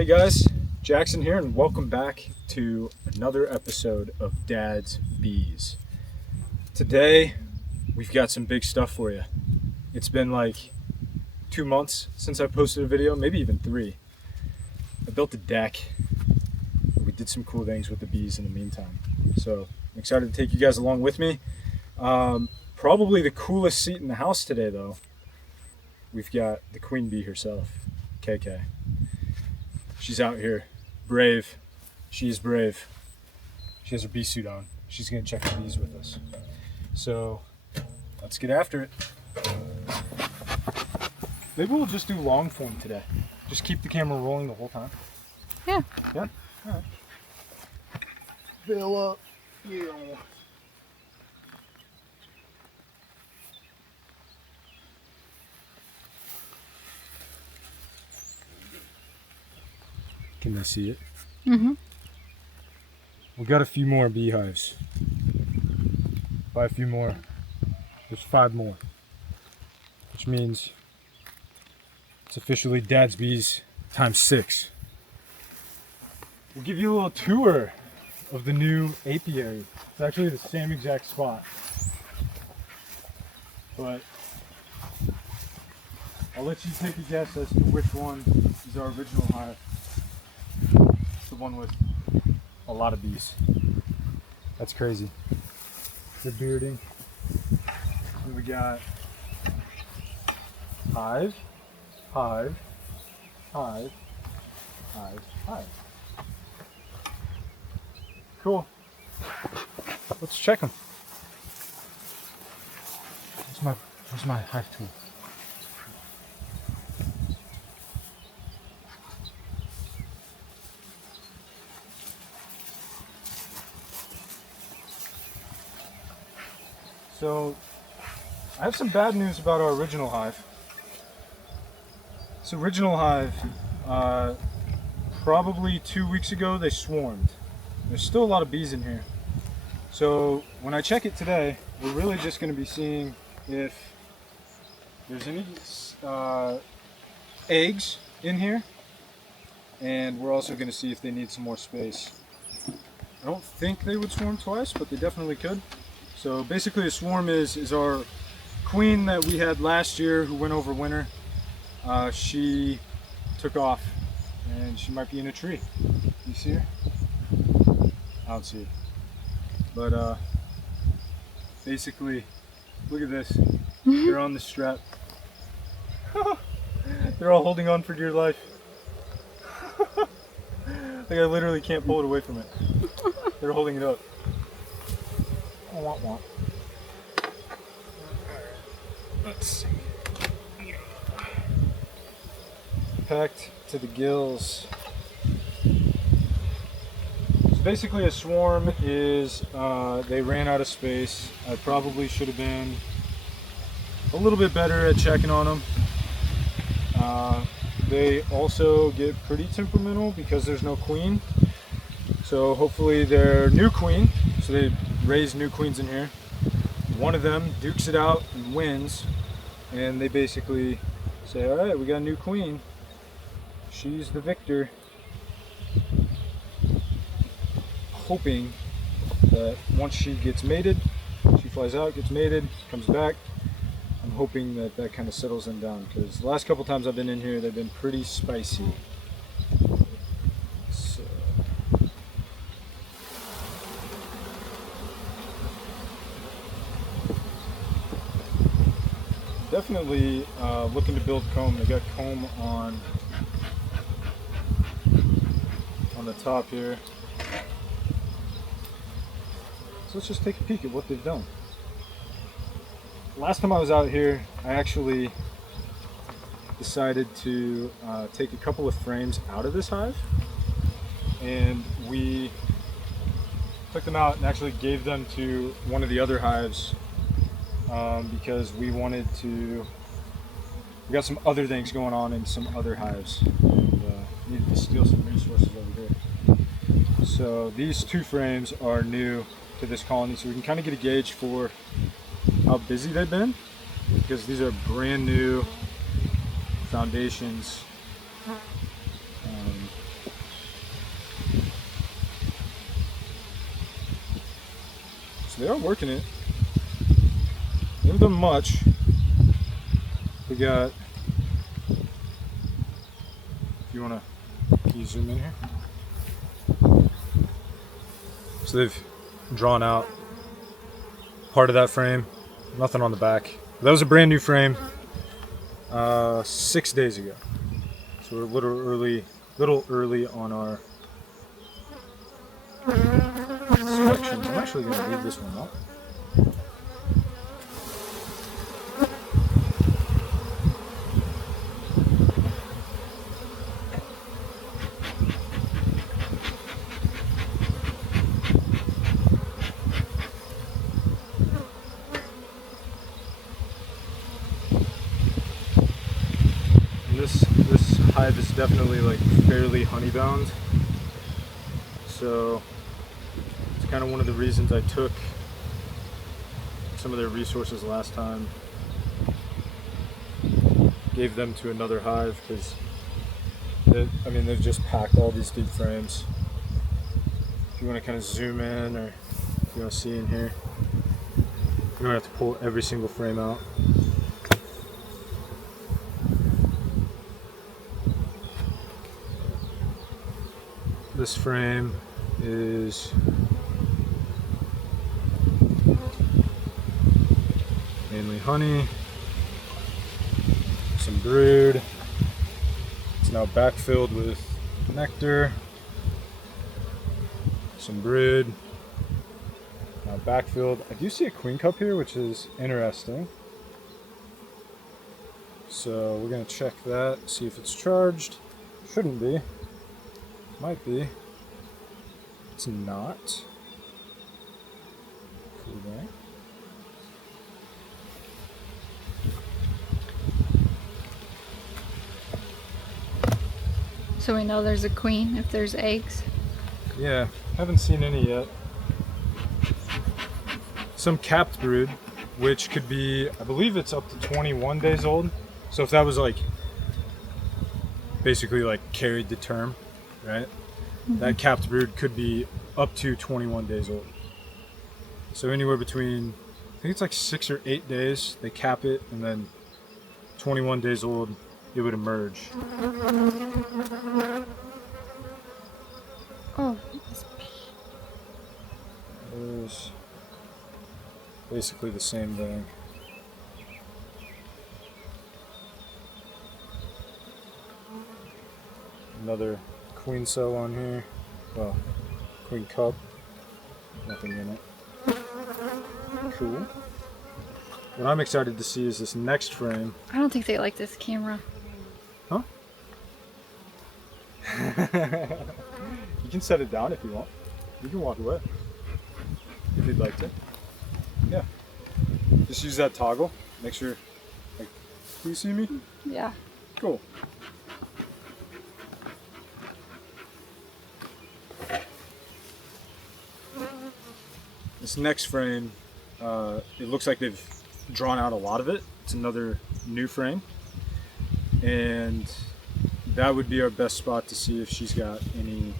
Hey guys, Jackson here, and welcome back to another episode of Dad's Bees. Today, we've got some big stuff for you. It's been like 2 months since I posted a video, maybe even 3. I built a deck. We did some cool things with the bees in the meantime. So I'm excited to take you guys along with me. Probably the coolest seat in the house today though. We've got the queen bee herself, KK. She's out here, brave. She is brave. She has her bee suit on. She's gonna check the bees with us. So let's get after it. Maybe we'll just do long form today. Just keep the camera rolling the whole time. Yeah. Yeah? All right. Fill up. Yeah. Can they see it? Mm-hmm. We got a few more beehives. By a few more, there's 5 more. Which means it's officially Dad's Bees times 6. We'll give you a little tour of the new apiary. It's actually the same exact spot. But I'll let you take a guess as to which one is our original hive. The one with a lot of bees. That's crazy. The bearding. And we got hive, hive, hive, hive, hive. Cool. Let's check them. Where's my hive tool? So, I have some bad news about our original hive. This original hive, probably 2 weeks ago, they swarmed. There's still a lot of bees in here. So, when I check it today, we're really just going to be seeing if there's any eggs in here. And we're also going to see if they need some more space. I don't think they would swarm twice, but they definitely could. So basically a swarm is our queen that we had last year who went over winter. She took off and she might be in a tree. You see her? I don't see it. But basically, look at this. They're on the strap. They're all holding on for dear life. Like I literally can't pull it away from it. They're holding it up. Want. Let's see. Packed to the gills. So basically a swarm is they ran out of space. I probably should have been a little bit better at checking on them. They also get pretty temperamental because there's no queen. So hopefully their new queen, so they raise new queens in here. One of them dukes it out and wins, and they basically say, all right, we got a new queen. She's the victor. Hoping that once she gets mated, she flies out, gets mated, comes back. I'm hoping that that kind of settles them down, because the last couple times I've been in here, they've been pretty spicy. So definitely looking to build comb. They got comb on the top here. So let's just take a peek at what they've done. Last time I was out here, I actually decided to take a couple of frames out of this hive, and we took them out and actually gave them to one of the other hives because we got some other things going on in some other hives and needed to steal some resources over here. So these 2 frames are new to this colony, so we can kind of get a gauge for how busy they've been, because these are brand new foundations They are working it. They haven't done much. We got, if you wanna, can you zoom in here? So they've drawn out part of that frame, nothing on the back. That was a brand new frame 6 days ago. So we're a little early on our inspections. I'm actually gonna leave this one up. This hive is definitely like fairly honey bound, so it's kind of one of the reasons I took some of their resources last time, gave them to another hive, because they've just packed all these deep frames. If you want to kind of zoom in, or if you want to see in here, you don't have to pull every single frame out. This frame is mainly honey, some brood. It's now backfilled with nectar, some brood, now backfilled. I do see a queen cup here, which is interesting. So we're gonna check that, see if it's charged. Shouldn't be. Might be. It's not. Cool there. So we know there's a queen if there's eggs. Yeah, haven't seen any yet. Some capped brood, which could be, I believe it's up to 21 days old. So if that was like, basically like carried to term, right? That capped brood could be up to 21 days old. So anywhere between, I think it's like 6 or 8 days, they cap it, and then 21 days old, it would emerge. Oh. It's basically the same thing. Another queen cell on here. Well, queen cup. Nothing in it. Cool. What I'm excited to see is this next frame. I don't think they like this camera. Huh? You can set it down if you want. You can walk away if you'd like to. Yeah. Just use that toggle. Make sure. Like, can you see me? Yeah. Cool. This next frame, it looks like they've drawn out a lot of it. It's another new frame, and that would be our best spot to see if she's got any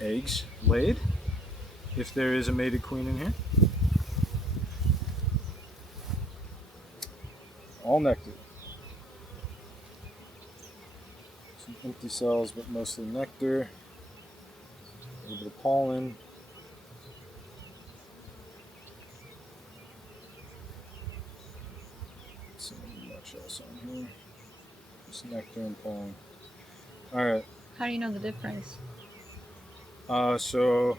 eggs laid, if there is a mated queen in here. All nectar. Some empty cells, but mostly nectar. A little bit of pollen. Let's see much else on here. Just nectar and pollen. Alright. How do you know the difference? So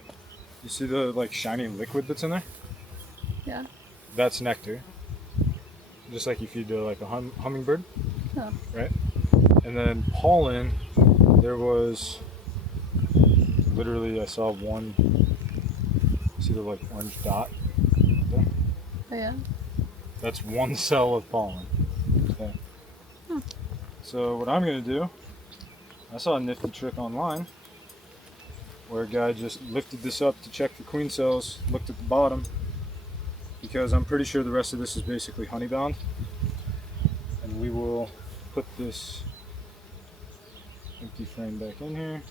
you see the like shiny liquid that's in there? Yeah. That's nectar. Just like you feed to like a hummingbird. Oh. Right? And then pollen, there was literally, I saw one, see the like orange dot there? Oh yeah. That's one cell of pollen. Okay. So what I'm gonna do, I saw a nifty trick online where a guy just lifted this up to check for queen cells, looked at the bottom, because I'm pretty sure the rest of this is basically honey bound. And we will put this empty frame back in here.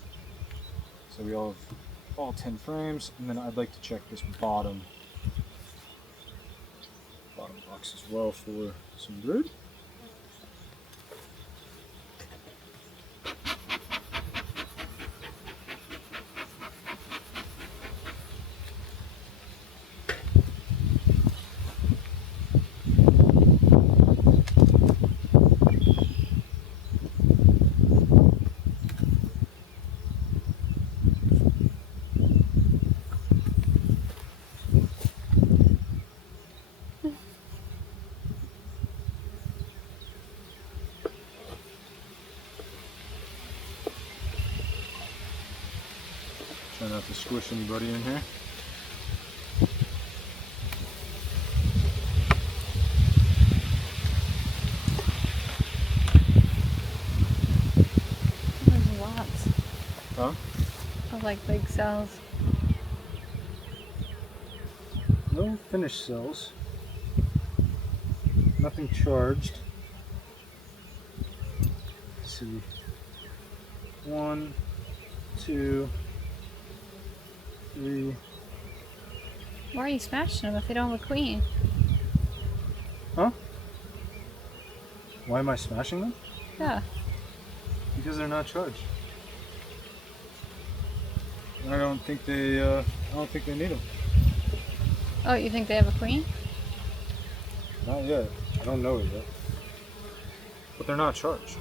So we all have all 10 frames, and then I'd like to check this bottom box as well for some brood. Try not to squish anybody in here. There's lots Huh? of like big cells. No finished cells. Nothing charged. Let's see. 1, 2, 3. Why are you smashing them if they don't have a queen? Huh? Why am I smashing them? Yeah. Because they're not charged. I don't think they need them. Oh, you think they have a queen? Not yet. I don't know it yet. But they're not charged.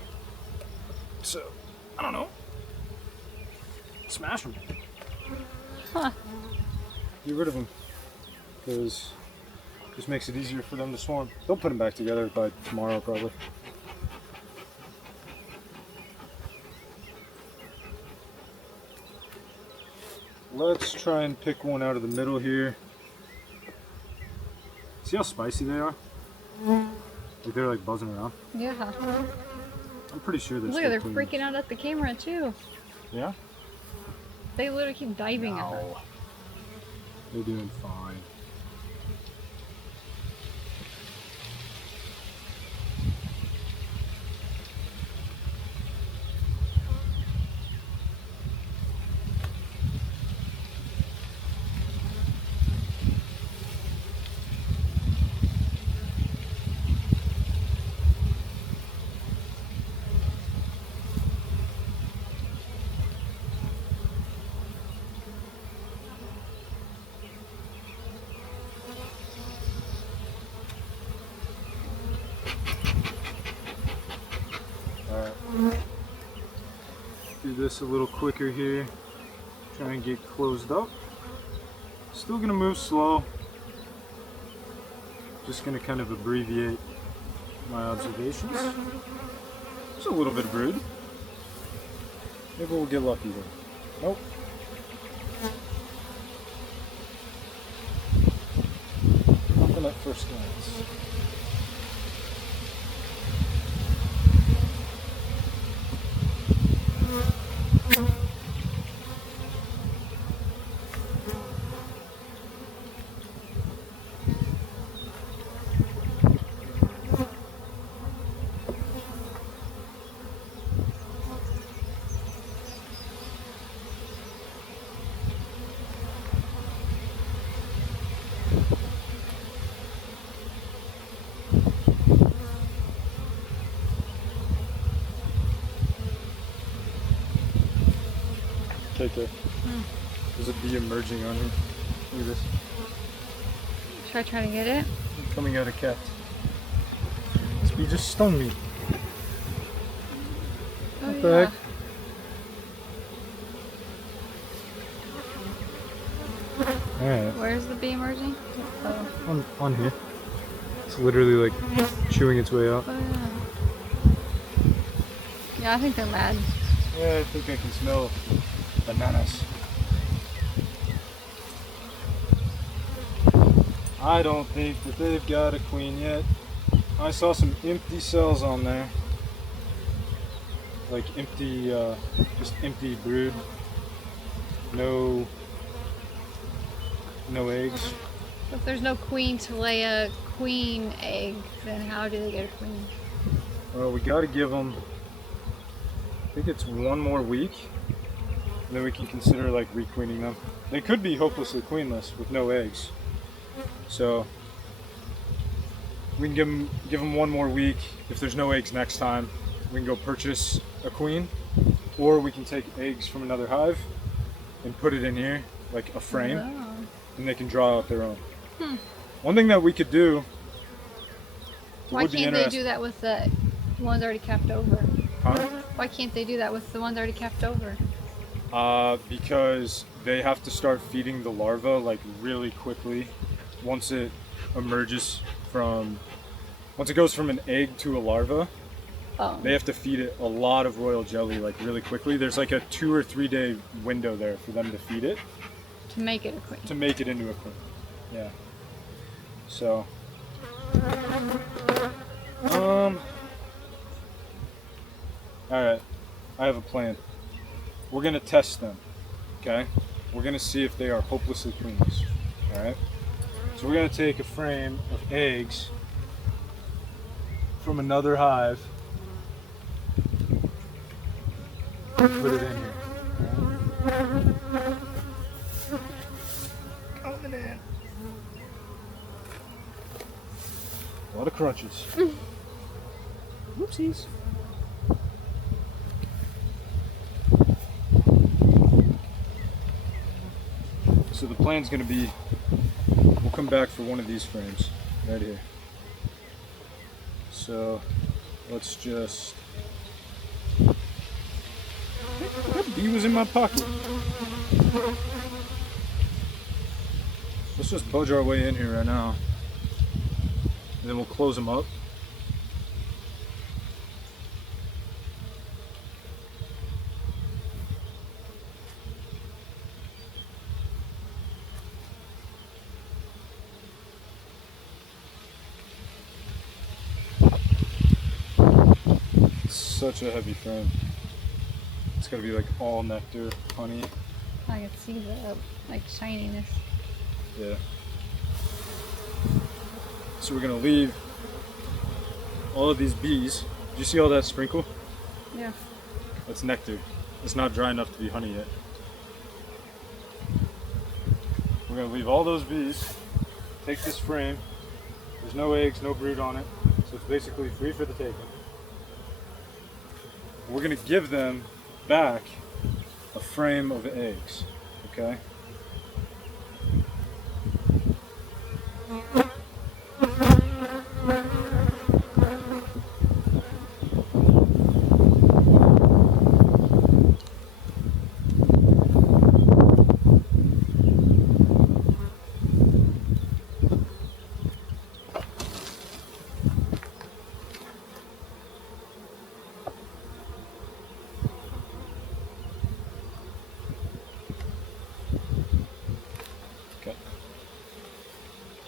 So, I don't know. Smash them. Huh. Get rid of them. Because it just makes it easier for them to swarm. They'll put them back together by tomorrow, probably. Let's try and pick one out of the middle here. See how spicy they are? Like they're like buzzing around. Yeah. I'm pretty sure they're Look, still they're queens. freaking out at the camera too. Yeah? They literally keep diving at her. No. They're doing fine. Alright. Do this a little quicker here. Try and get closed up. Still gonna move slow. Just gonna kind of abbreviate my observations. There's a little bit of brood. Maybe we'll get lucky here. Nope. Nothing at first glance. Okay. There's a bee emerging on here. Look at this. Should I try to get it? Coming out of cat. This bee just stung me. Oh, What yeah. the heck? Alright, Where's the bee emerging? Oh, on here. It's literally like chewing its way out. oh yeah. Yeah, I think they're mad. Yeah, I think I can smell bananas. I don't think that they've got a queen yet. I saw some empty cells on there. Like empty, just empty brood. No eggs. If there's no queen to lay a queen egg, then how do they get a queen? Well, we gotta give them, I think it's one more week. And then we can consider like requeening them. They could be hopelessly queenless with no eggs. So we can give them one more week. If there's no eggs next time, we can go purchase a queen, or we can take eggs from another hive and put it in here, like a frame, and they can draw out their own. One thing that we could do. Why can't they do that with the ones already capped over? Huh? Why can't they do that with the ones already capped over? Because they have to start feeding the larva like really quickly once it goes from an egg to a larva. They have to feed it a lot of royal jelly like really quickly. There's like a 2 or 3 day window there for them to feed it. To make it a queen. To make it into a queen. Yeah. So. Alright. I have a plan. We're going to test them. Okay? We're going to see if they are hopelessly queenless. Alright? So we're going to take a frame of eggs from another hive. Put it in here. Coming in. A lot of crunches. Whoopsies. So the plan's going to be, we'll come back for one of these frames right here. So let's just, that bee was in my pocket. Let's just budge our way in here right now. And then we'll close them up. Such a heavy frame. It's gotta be like all nectar, honey. I can see the like shininess. Yeah. So we're gonna leave all of these bees. Do you see all that sprinkle? Yeah. That's nectar. It's not dry enough to be honey yet. We're gonna leave all those bees. Take this frame. There's no eggs, no brood on it. So it's basically free for the taking. We're gonna give them back a frame of eggs, okay?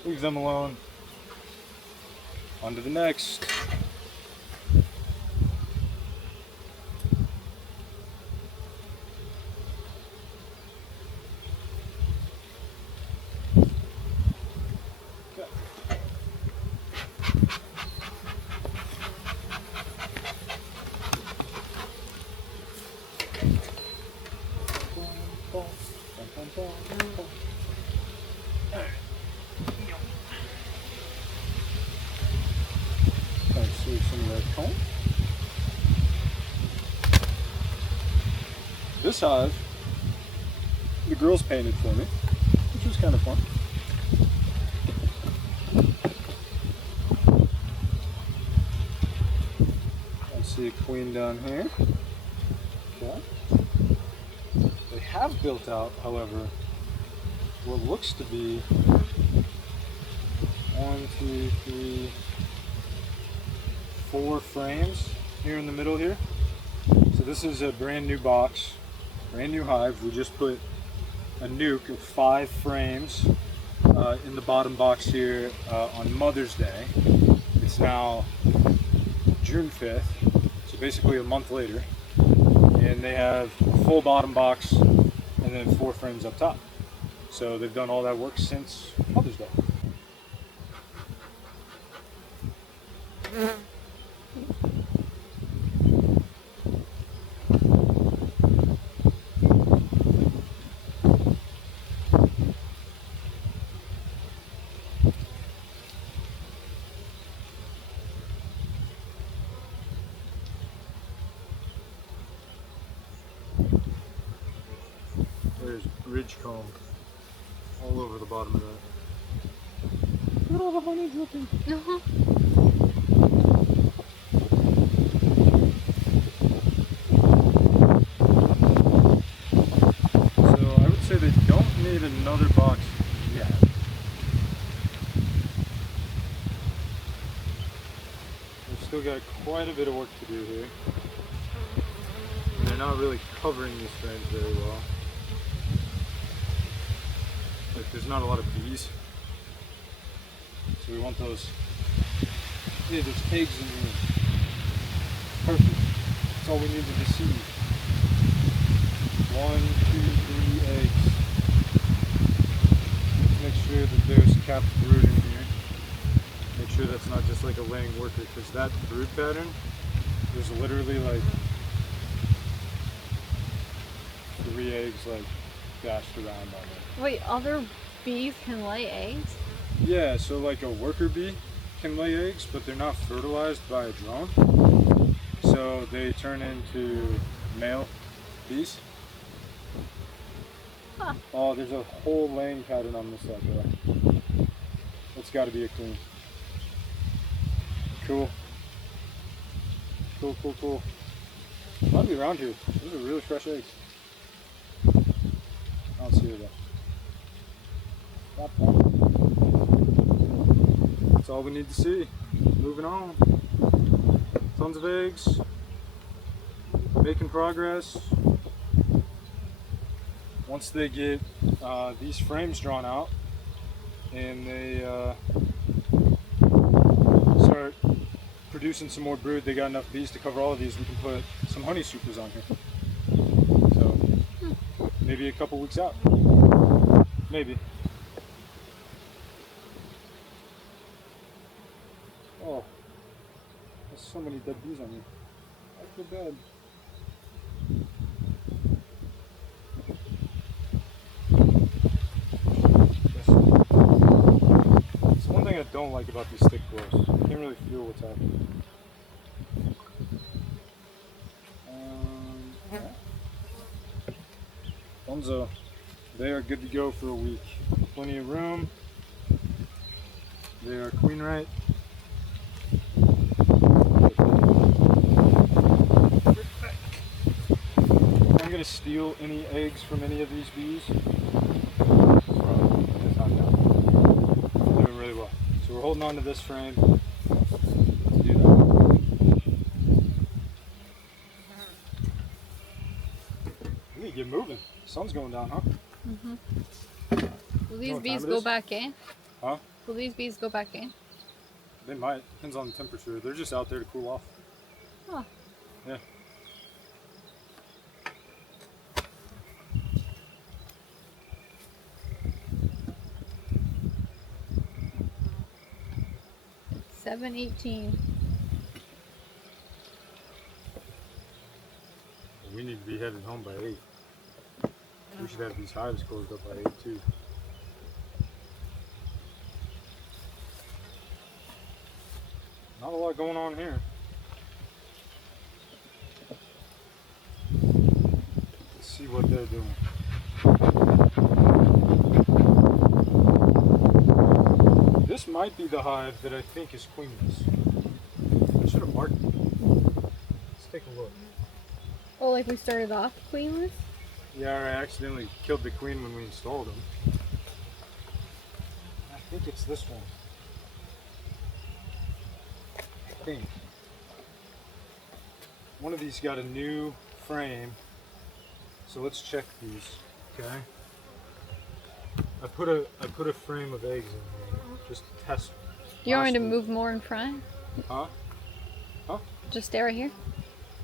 Leave them alone. On to the next. This hive, the girls painted for me, which was kind of fun. I see a queen down here. Okay. They have built out, however, what looks to be 1, 2, 3, 4 frames here in the middle here. So this is a brand new box, brand new hive. We just put a nuke of 5 frames in the bottom box here on Mother's Day. It's now June 5th, so basically a month later. And they have a full bottom box and then 4 frames up top. So they've done all that work since Mother's Day. there's ridge comb all over the bottom of that. Look at all the honey dripping. Uh-huh. So I would say they don't need another box yet. We've still got quite a bit of work to do here. And they're not really covering these frames very well. Like there's not a lot of bees. So we want those. Yeah, there's eggs in here. Perfect. That's all we needed to see. 1, 2, 3 eggs. Make sure that there's capped brood in here. Make sure that's not just like a laying worker, because that brood pattern, there's literally like 3 eggs like dashed around on it. Wait, other bees can lay eggs? Yeah, so like a worker bee can lay eggs, but they're not fertilized by a drone. So they turn into male bees. Huh. Oh, there's a whole laying pattern on this side there. That's got to be a queen. Cool. Cool, cool, cool. Might be around here. Those are really fresh eggs. I don't see her though. That's all we need to see. Moving on. Tons of eggs. Making progress. Once they get these frames drawn out and they start producing some more brood, they got enough bees to cover all of these, we can put some honey supers on here. So maybe a couple weeks out. Maybe. Oh, there's so many dead bees on here. I feel bad. It's one thing I don't like about these stick blows. I can't really feel what's happening. Bonzo, they are good to go for a week. Plenty of room. They are queen right. I'm gonna steal any eggs from any of these bees. Doing really well. So we're holding on to this frame to do that. We need to get moving. Sun's going down, huh? Mm-hmm. Will these what bees time it go is? back in? Huh? Will these bees go back in? They might. Depends on the temperature. They're just out there to cool off. Oh. Yeah. It's 7:18. We need to be headed home by 8. We should have these hives closed up by 8 too. Not a lot going on here. Let's see what they're doing. This might be the hive that I think is queenless. I should have marked it. Let's take a look. Oh, like we started off queenless? Yeah, I accidentally killed the queen when we installed them. I think it's this one. I think. One of these got a new frame. So let's check these, okay? I put a frame of eggs in here, just to test. Do you want me to last move more in front? week. Huh? Huh? Just stay right here?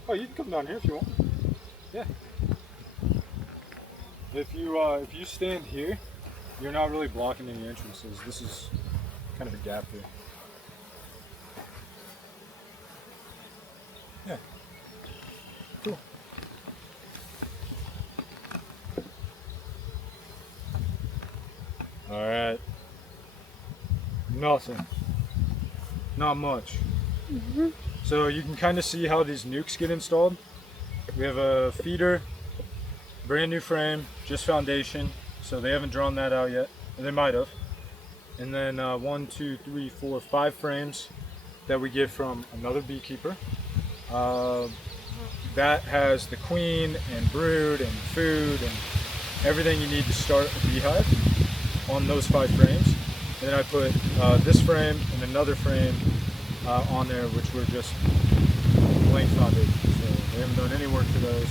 Oh, you can come down here if you want. Yeah. If you stand here, you're not really blocking any entrances. This is kind of a gap here. Yeah. Cool. All right. Nothing. Not much. Mm-hmm. So you can kind of see how these nukes get installed. We have a feeder brand new frame, just foundation, so they haven't drawn that out yet, and they might have. And then 1, 2, 3, 4, 5 frames that we get from another beekeeper. That has the queen and brood and food and everything you need to start a beehive on those 5 frames. And then I put this frame and another frame on there, which were just plain foundation. So they haven't done any work to those.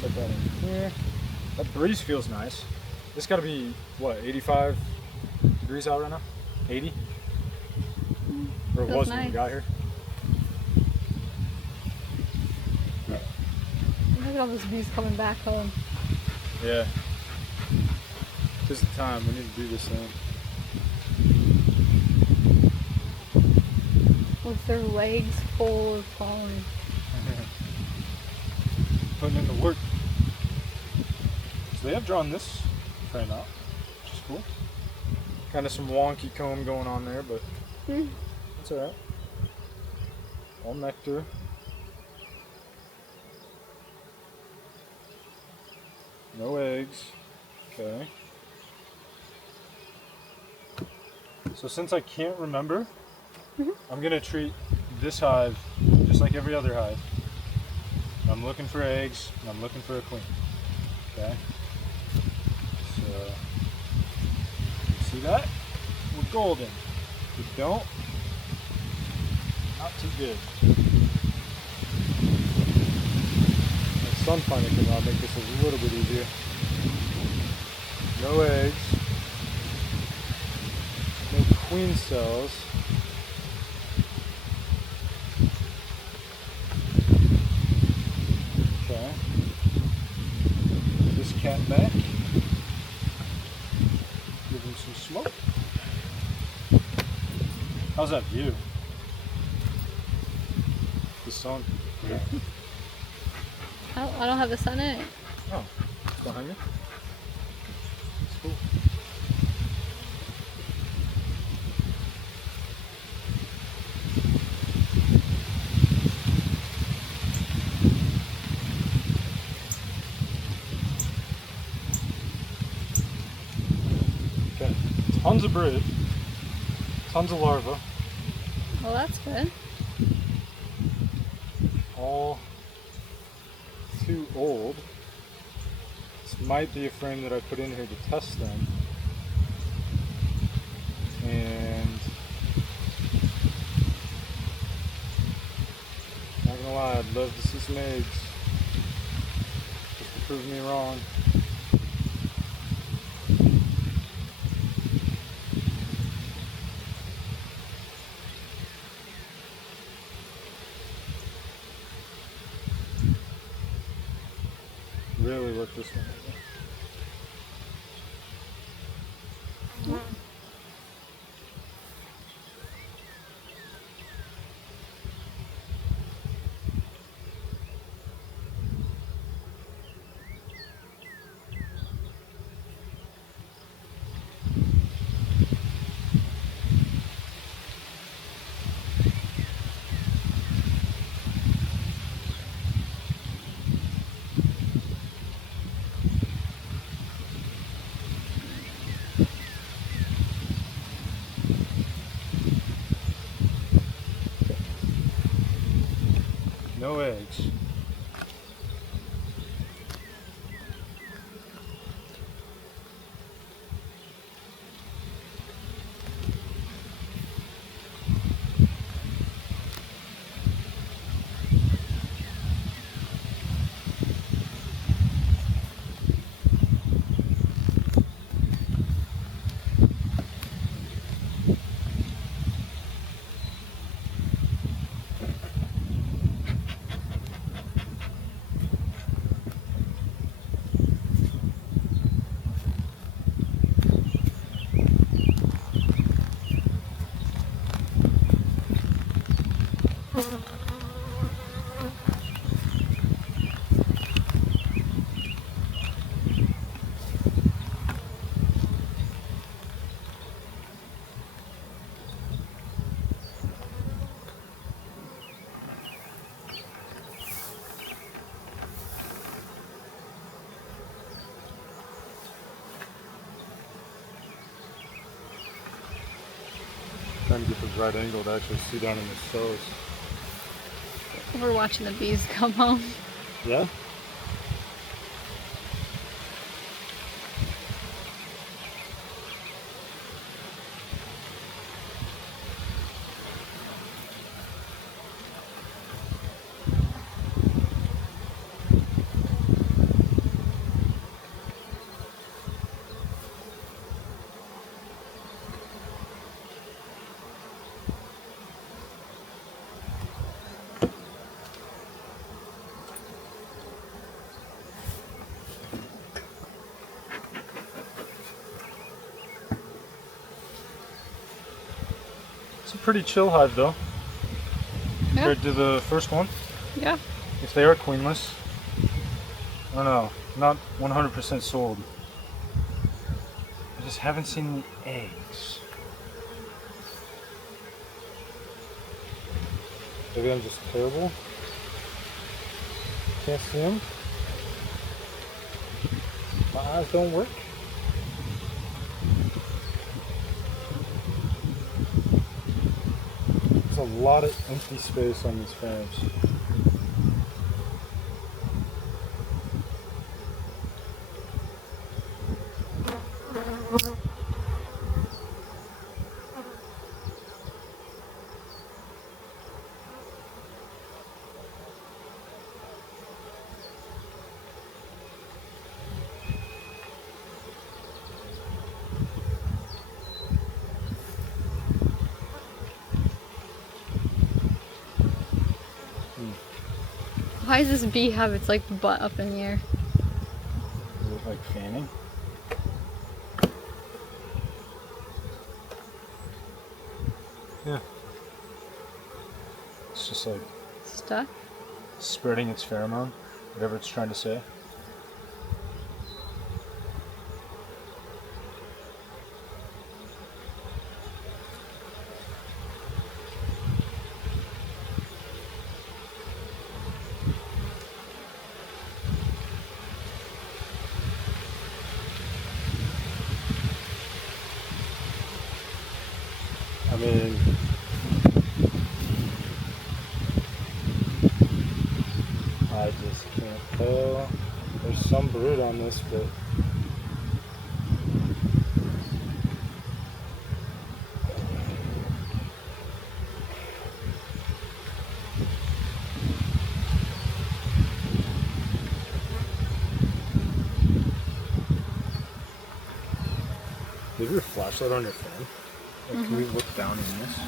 Set that in here. That breeze feels nice. This got to be, what, 85 degrees out right now? 80? Or it was when we got here. Look at all those bees coming back home. Yeah. This is the time. We need to do this thing. With their legs full of pollen. Putting in the work. So they have drawn this frame out, which is cool. Kind of some wonky comb going on there, but that's alright. All nectar. No eggs. Okay. So since I can't remember, I'm going to treat this hive just like every other hive. I'm looking for eggs, and I'm looking for a queen. Okay? So, see that? We're golden. If we don't, not too good. The sun finally came out, make this a little bit easier. No eggs. No queen cells. Okay. This cat back. Give him some smoke. How's that view? The sun. I don't have the sun in it. Oh, it's behind you? It's cool. Okay, tons of brood, tons of larvae, Well, that's good. all too old. This might be a frame that I put in here to test them. And not gonna lie, I'd love to see some eggs. Just to prove me wrong. Really work this one over. No eggs. trying to get the right angle to actually see down in the cells. We're watching the bees come home. Yeah? It's a pretty chill hive though, Yeah. compared to the first one. Yeah. If they are queenless, I don't know, not 100% sold. I just haven't seen any eggs. Maybe I'm just terrible. Can't see them. My eyes don't work. There's a lot of empty space on these frames. Why does this bee have its like butt up in the air? Is it like fanning? Yeah. It's just like Stuck? spreading its pheromone, whatever it's trying to say. I mean, I just can't tell. There's some brood on this, but leave your flashlight on your phone. Like, can we look down in this?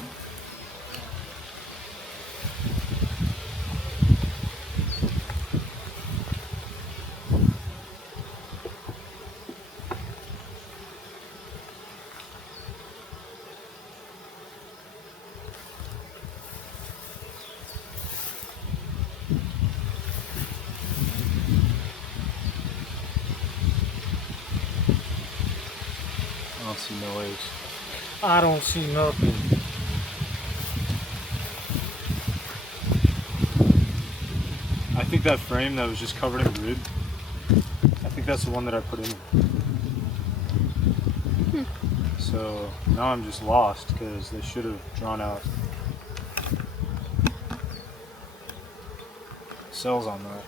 I don't see no eggs. I don't see nothing. I think that frame that was just covered in brood, I think that's the one that I put in. So now I'm just lost because they should have drawn out cells on that.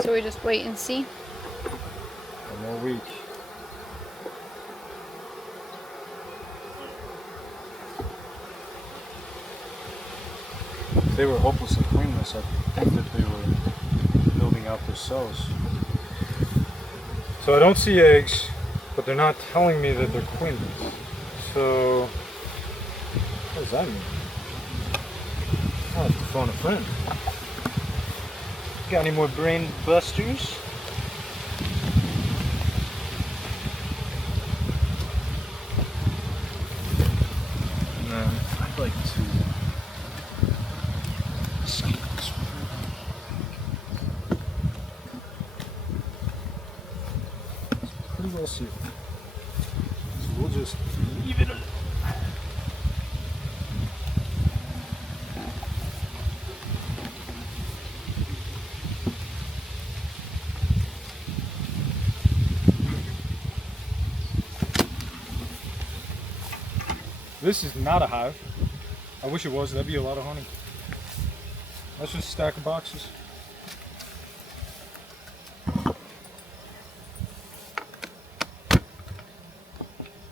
So we just wait and see. One more week. If they were hopelessly queenless, I think that they were building out their cells. So I don't see eggs, but they're not telling me that they're queenless. So what does that mean? I'll have to phone a friend. Got any more brain busters? And then I'd like to scoop this one. just leave it. This is not a hive. I wish it was. That'd be a lot of honey. That's just a stack of boxes.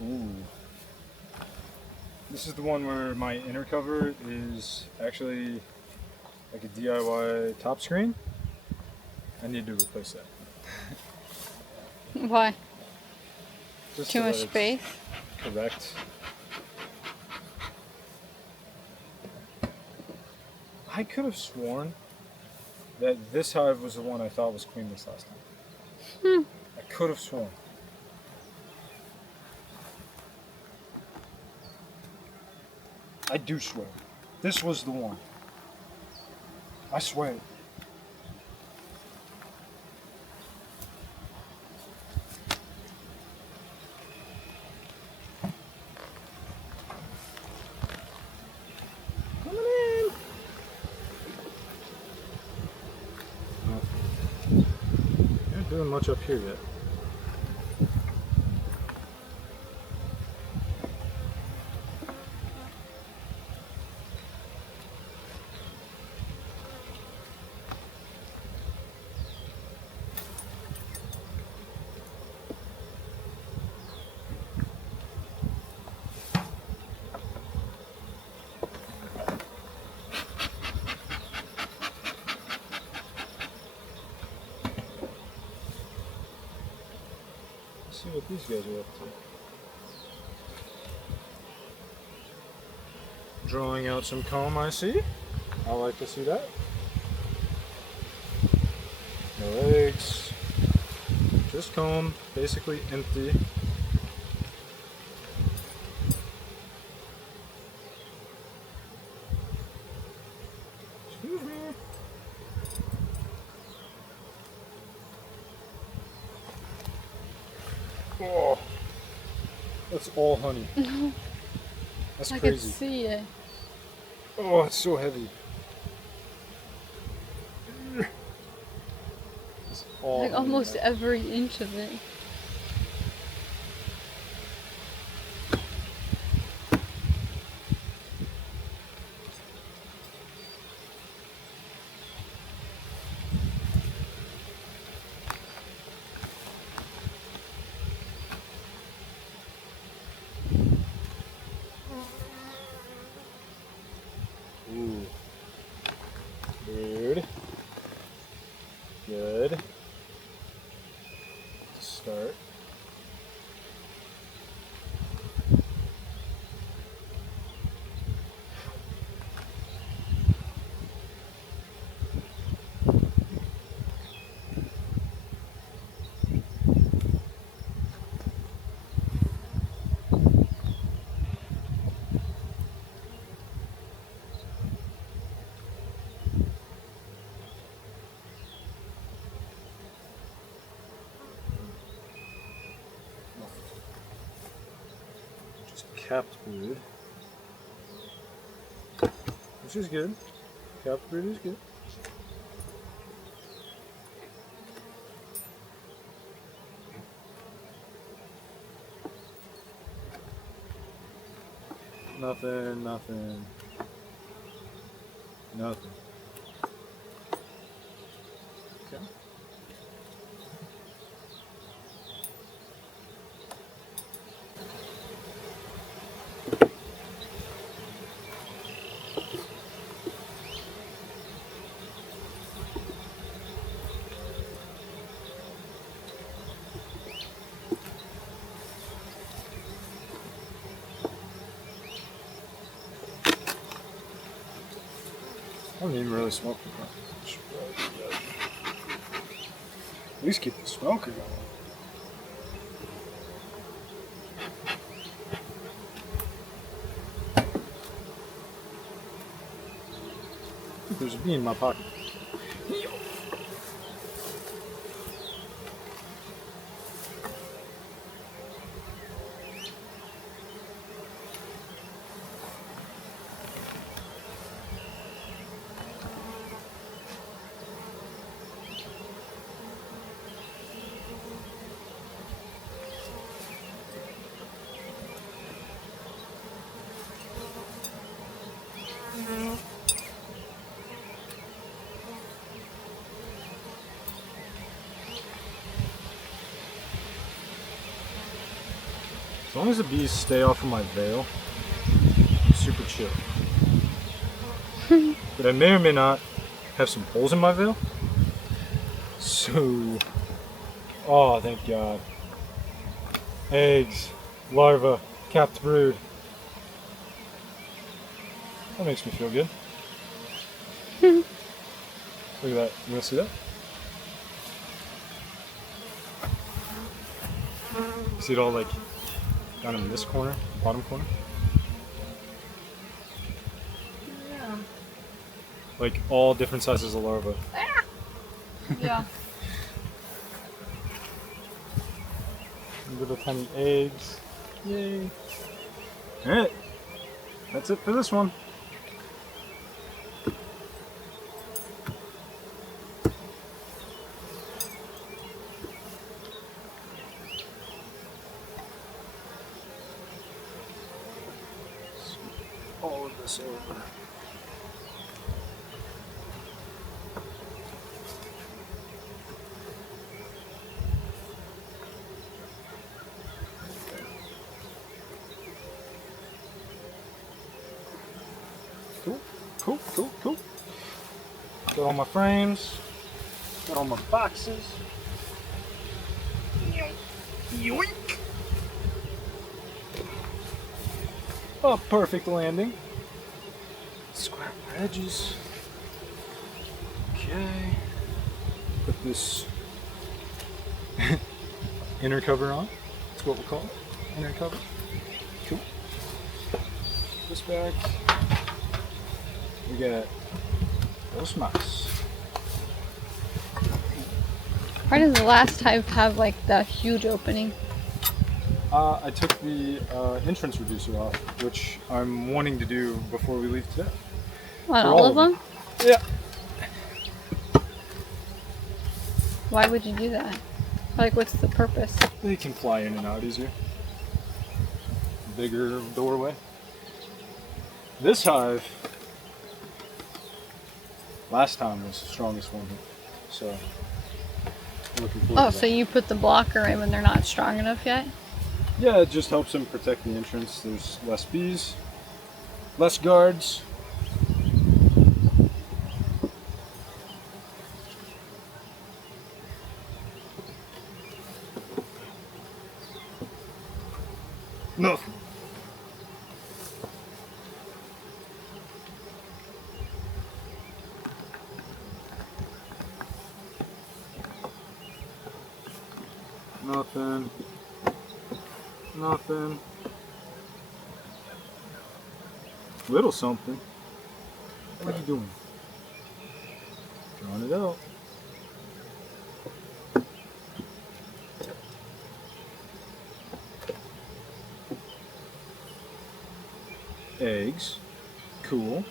Ooh. This is the one where my inner cover is actually like a DIY top screen. I need to replace that. Why? Just Too so much that it's space? correct. I could have sworn that this hive was the one I thought was queenless last time. I could have sworn. I do swear. This was the one. I swear. Coming in. Not doing much up here yet. Let's see what these guys are up to. Drawing out some comb, I see. I like to see that. No eggs. Just comb, basically empty. Excuse me. Oh, that's all honey. That's I crazy. can see it. Oh, it's so heavy. It's all Like honey. almost every inch of it. Ooh. Good. Good. Start. Capped brood, which is good. Capped brood is good. Nothing, nothing, nothing. Okay. I don't even really smoke the car. At least keep the smoker going. There's a bee in my pocket. As long as the bees stay off of my veil, I'm super chill. But I may or may not have some holes in my veil. So, oh, thank God. Eggs, larvae, capped brood. That makes me feel good. Look at that. You want to see that? See it all like down in this corner, bottom corner? Yeah. Like all different sizes of larvae. Yeah. Little tiny eggs. Yay. Alright. That's it for this one. All of this over. Cool. Got all my frames. Got all my boxes. Yoink! A perfect landing. Scrap my edges. Okay. Put this inner cover on. That's what we'll call it. Inner cover. Cool. This back. We got those mice. Why does the last hive have like the huge opening? I took the entrance reducer off, which I'm wanting to do before we leave today. On For all of them? Yeah. Why would you do that? Like, what's the purpose? They can fly in and out easier. Bigger doorway. This hive, last time was the strongest one here. So, looking forward Oh, to so that. you put the blocker in when they're not strong enough yet? Yeah, it just helps them protect the entrance. There's less bees, less guards. Nothing. Nothing. Nothing. Little something. What are you doing? Drawing it out. Eggs. Cool.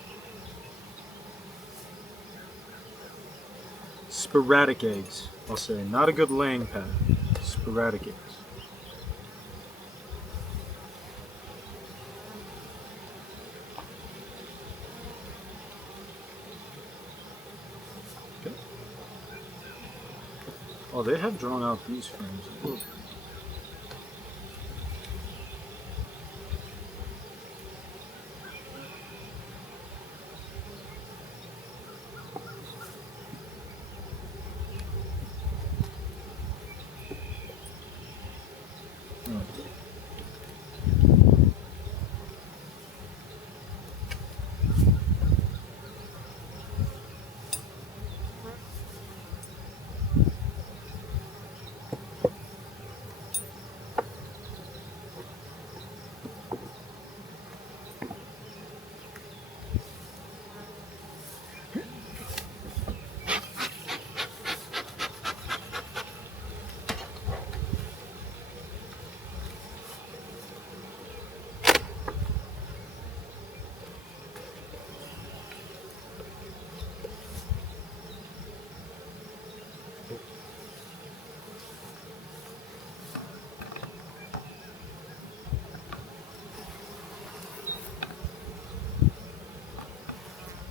Sporadic eggs, I'll say. Not a good laying pattern. Sporadic eggs. Okay. Oh, they have drawn out these frames a little bit.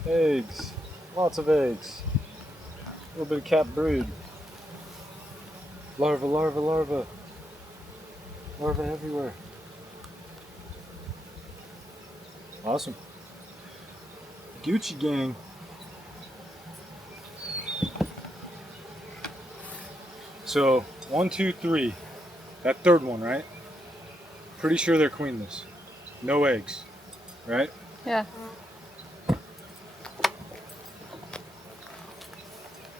Eggs. Lots of eggs. A little bit of capped brood. Larva, larva, larva. Larva everywhere. Awesome. Gucci gang. So, 1, 2, 3. That third one, right? Pretty sure they're queenless. No eggs, right? Yeah.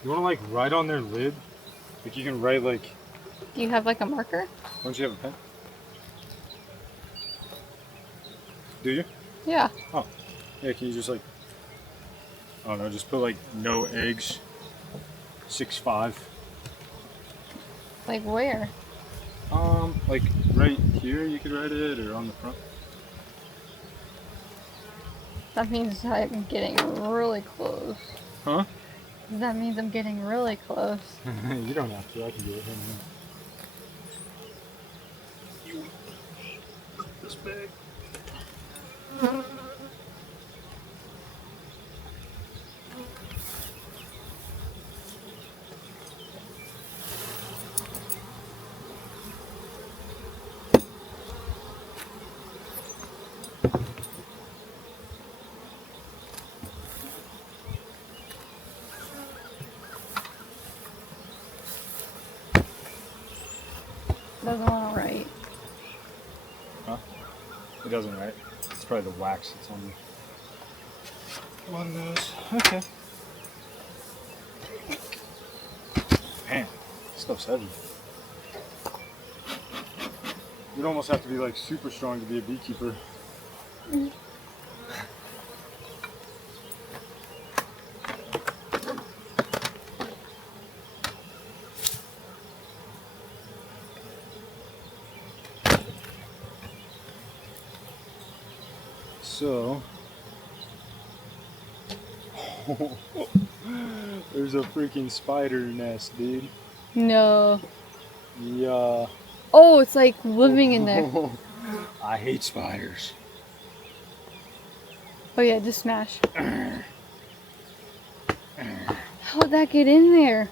You want to like write on their lid? Like you can write like. Do you have like a marker? Don't you have a pen? Do you? Yeah. Oh. Yeah, can you just like. I don't know, just put like no eggs. 6'5". Like where? Like right here you could write it, or on the front. That means I'm getting really close. Huh? That means I'm getting really close. You don't have to. I can do it. You this big. Doesn't want to write. Huh? It doesn't, right? It's probably the wax that's on those. Okay. Man, this stuff's heavy. You'd almost have to be like super strong to be a beekeeper. So, there's a freaking spider nest, dude. No. Yeah. Oh, it's like living in there. I hate spiders. Oh yeah, just smash. How'd that get in there?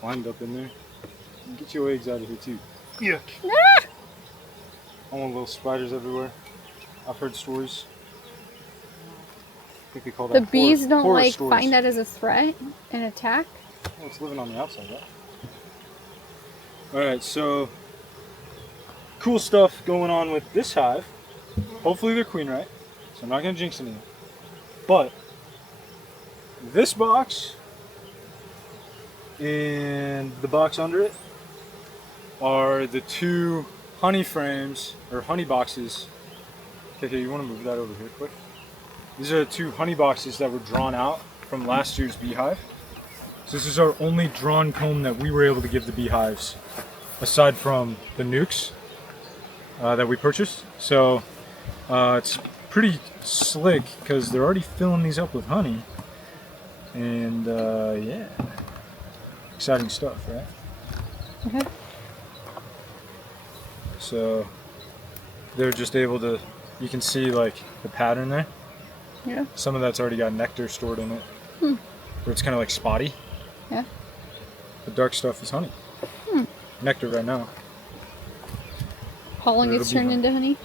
Climbed up in there. Get your eggs out of here too. Yuck. Ah! I want little spiders everywhere. I've heard stories. I think they call that The bees don't horror like stories. find that as a threat and attack. Well, it's living on the outside, right? Alright, so cool stuff going on with this hive. Hopefully they're queen, right? So I'm not going to jinx anything. But this box and the box under it are the two honey frames, or honey boxes. Okay, you want to move that over here quick? These are the two honey boxes that were drawn out from last year's beehive. So this is our only drawn comb that we were able to give the beehives, aside from the nukes that we purchased. So it's pretty slick because they're already filling these up with honey. And yeah, exciting stuff, right? Okay. So they're just able to, you can see like the pattern there. Yeah. Some of that's already got nectar stored in it, where it's kind of like spotty. Yeah. The dark stuff is honey. Nectar right now. How long It'll gets be turned honey. into honey?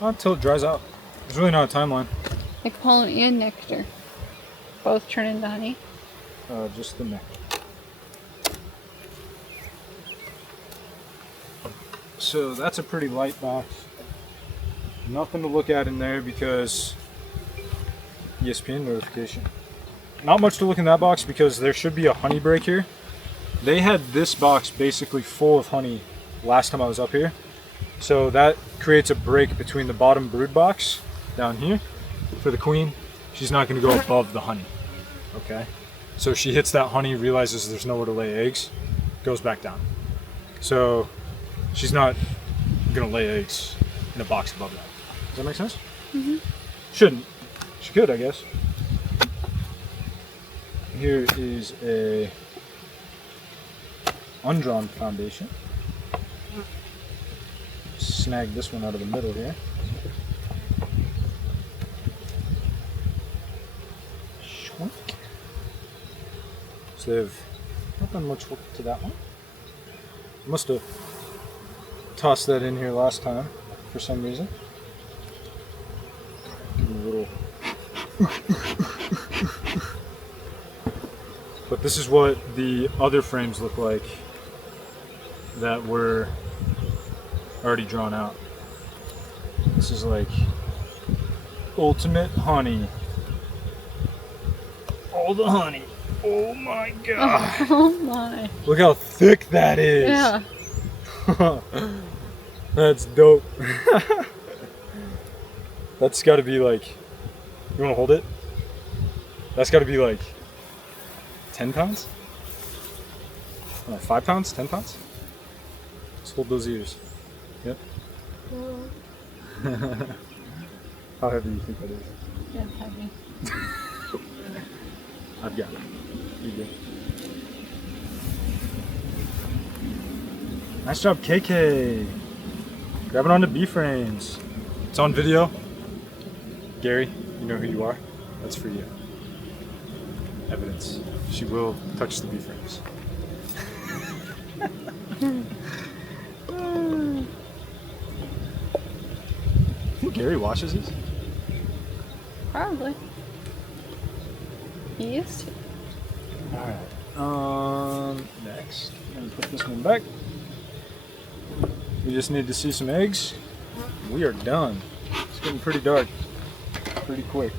Until it dries out. There's really not a timeline. Like pollen and nectar. Both turn into honey. Just the nectar. So that's a pretty light box. Nothing to look at in there because ESPN notification. Not much to look in that box because there should be a honey break here. They had this box basically full of honey last time I was up here. So that creates a break between the bottom brood box down here for the queen. She's not going to go above the honey. Okay? So she hits that honey, realizes there's nowhere to lay eggs, goes back down. So she's not going to lay eggs in a box above that. Does that make sense? Mm-hmm. Shouldn't. She could, I guess. Here is a undrawn foundation. Snag this one out of the middle here. Schwink. So they've not done much work to that one. Must have tossed that in here last time for some reason. a little. But this is what the other frames look like that were already drawn out. This is like ultimate honey. All the honey. Oh my god. Oh my. Look how thick that is. Yeah. That's dope. That's got to be like, you want to hold it? That's got to be like 10 pounds? 5 pounds? 10 pounds? Just hold those ears. Yep. How heavy do you think that is? Yeah, heavy. I've got it. You good. Nice job, KK. Grabbing onto bee frames. It's on video. Gary, you know who you are. That's for you. Evidence. She will touch the bee frames. You think Gary watches these? Probably. He used to. Alright. Next. I'm gonna put this one back. We just need to see some eggs. We are done. It's getting pretty dark. Pretty quick.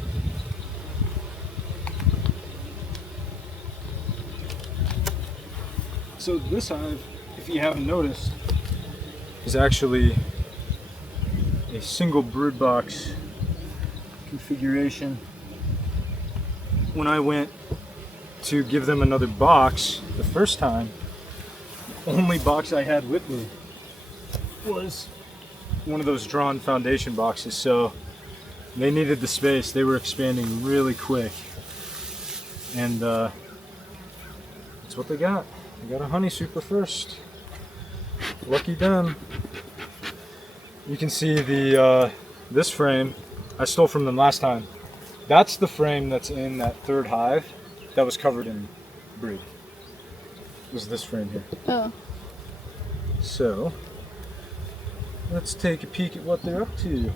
So this hive, if you haven't noticed, is actually a single brood box configuration. When I went to give them another box the first time, the only box I had with me was one of those drawn foundation boxes, so they needed the space. They were expanding really quick, and that's what they got. They got a honey super first. Lucky them. You can see the this frame I stole from them last time. That's the frame that's in that third hive that was covered in brood. It was this frame here. Oh. So let's take a peek at what they're up to.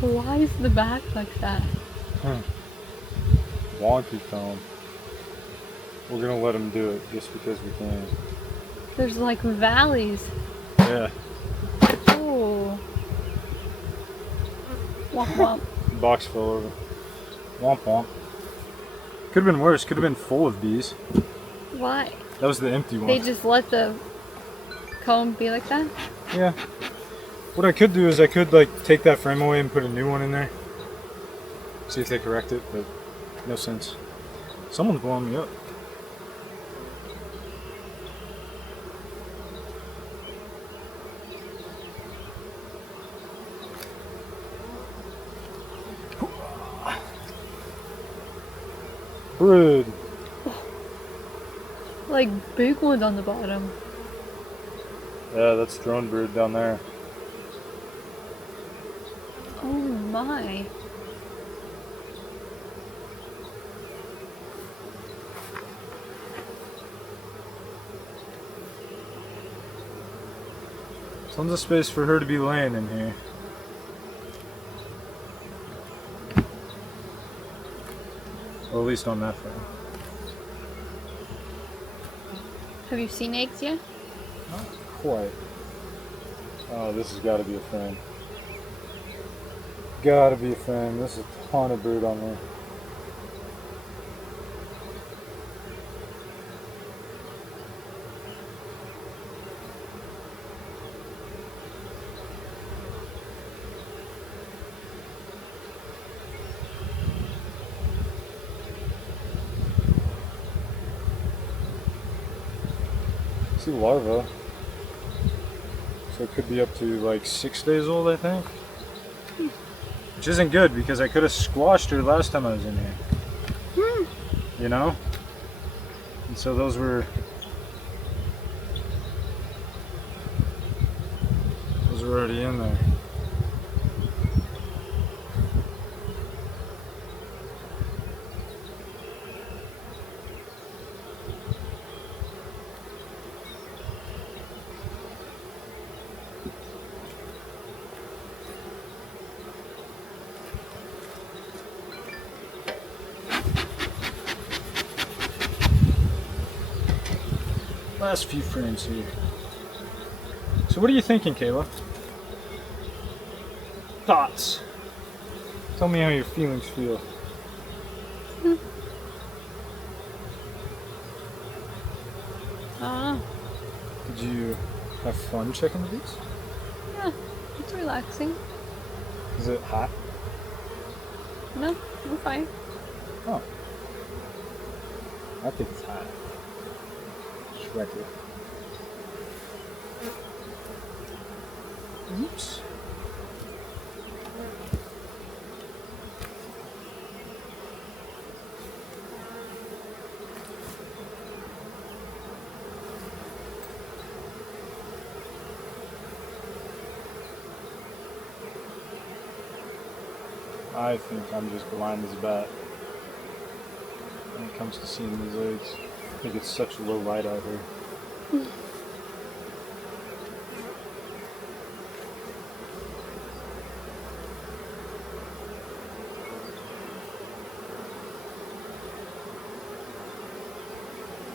Why is the back like that? Wonky comb. We're gonna let them do it just because we can. There's like valleys. Yeah. Oh. Womp womp. Box fell over. Womp womp. Could have been worse. Could have been full of bees. Why? That was the empty one. They just let the comb be like that? Yeah. What I could do is I could like take that frame away and put a new one in there. See if they correct it, but no sense. Someone's blowing me up. Brood. Like big ones on the bottom. Yeah, that's drone brood down there. Oh my. Tons of space for her to be laying in here. Or at least on that frame. Have you seen eggs yet? Not quite. Oh, this has got to be a frame. Gotta be a frame. There's a ton of brood on there. 2 larvae. So it could be up to like 6 days old, I think. Which isn't good because I could have squashed her last time I was in here. You know? And so those were already in there. Last few frames here. So what are you thinking, Kayla? Thoughts? Tell me how your feelings feel. I don't know. Did you have fun checking the bees? Yeah, it's relaxing. Is it hot? No, we're fine. Oh. I think it's hot. Sweaty. Oops. I think I'm just blind as a bat when it comes to seeing these eggs. I think it's such low light out here.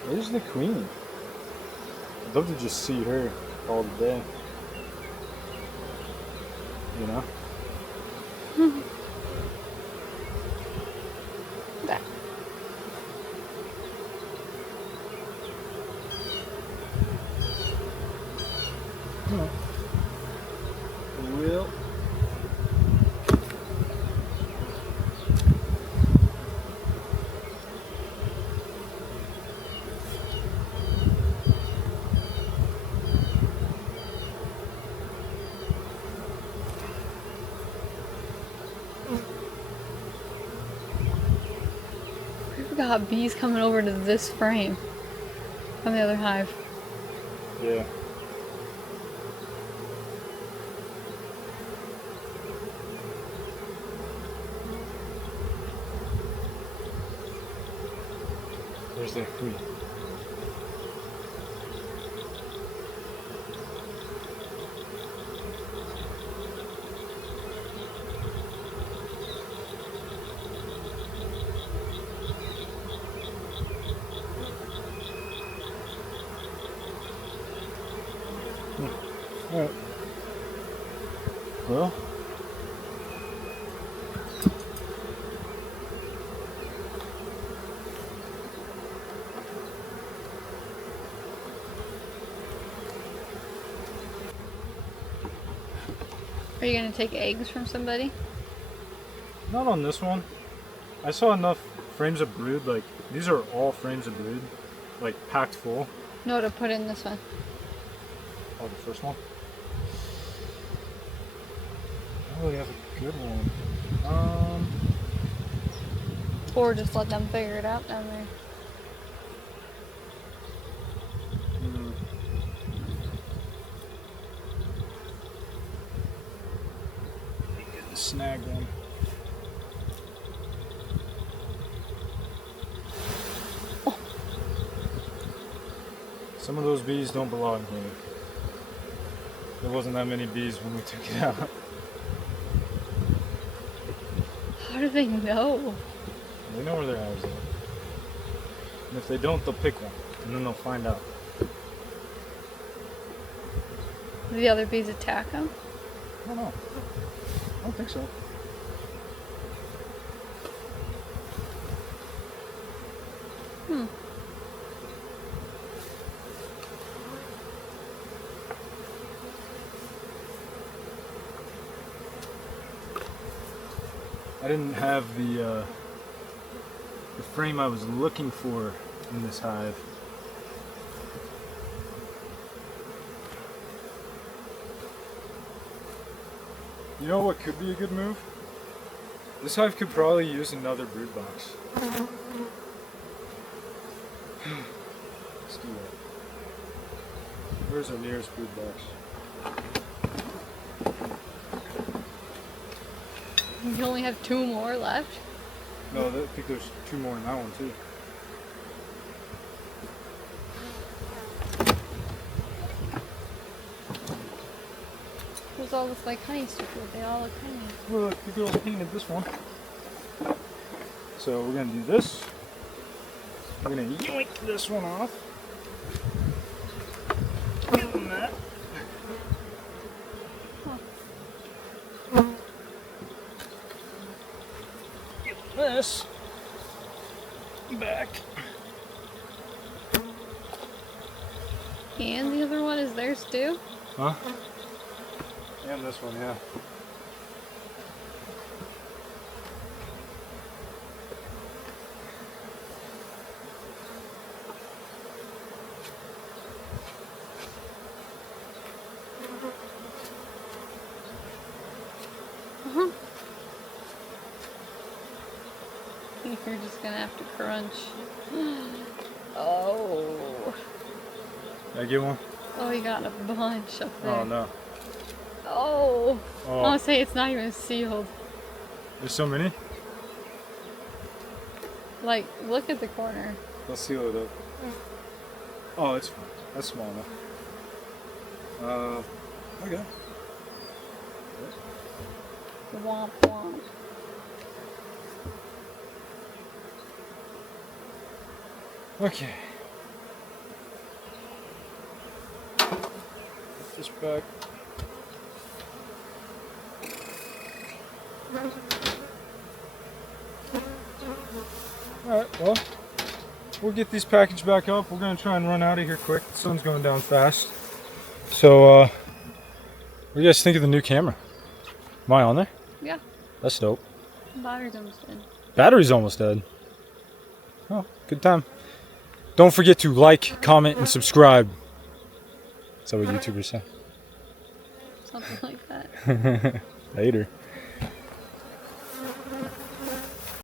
Where's the queen? I'd love to just see her all day. You know? That. Well. We got bees coming over to this frame from the other hive. Yeah. There's that queen. Alright. Well. Are you gonna take eggs from somebody? Not on this one. I saw enough frames of brood, like, these are all frames of brood, like, packed full. No, to put in this one. Oh, the first one? I don't really have a good one. Or just let them figure it out down there. Get the snag one. Oh. Some of those bees don't belong here. There wasn't that many bees when we took it out. How do they know? They know where their hives are. And if they don't, they'll pick one. And then they'll find out. Do the other bees attack them? I don't know. I don't think so. I didn't have the frame I was looking for in this hive. You know what could be a good move? This hive could probably use another brood box. Let's do that. Where's our nearest brood box? You only have 2 more left? No, I think there's 2 more in that one too. Those all look like honeysuckle. They all look honey. Well, the girl painted this one. So we're gonna do this. We're gonna yoink this one off. Give them that. Get this back. And the other one is theirs too? Huh? And this one, yeah. I think you're just gonna have to crunch. Oh. Did I get one? Oh, you got a bunch up there. Oh no. Oh. Oh. I want to say it's not even sealed. There's so many? Like, look at the corner. Let's seal it up. Oh, it's fine. That's small enough. Okay. Womp womp. Okay. Put this back. Alright, well, we'll get these packaged back up. We're going to try and run out of here quick. The sun's going down fast. So, what do you guys think of the new camera? Am I on there? Yeah. That's dope. Battery's almost dead. Battery's almost dead. Oh, good time. Don't forget to like, comment, and subscribe. Is that what YouTubers say? Something like that. Later.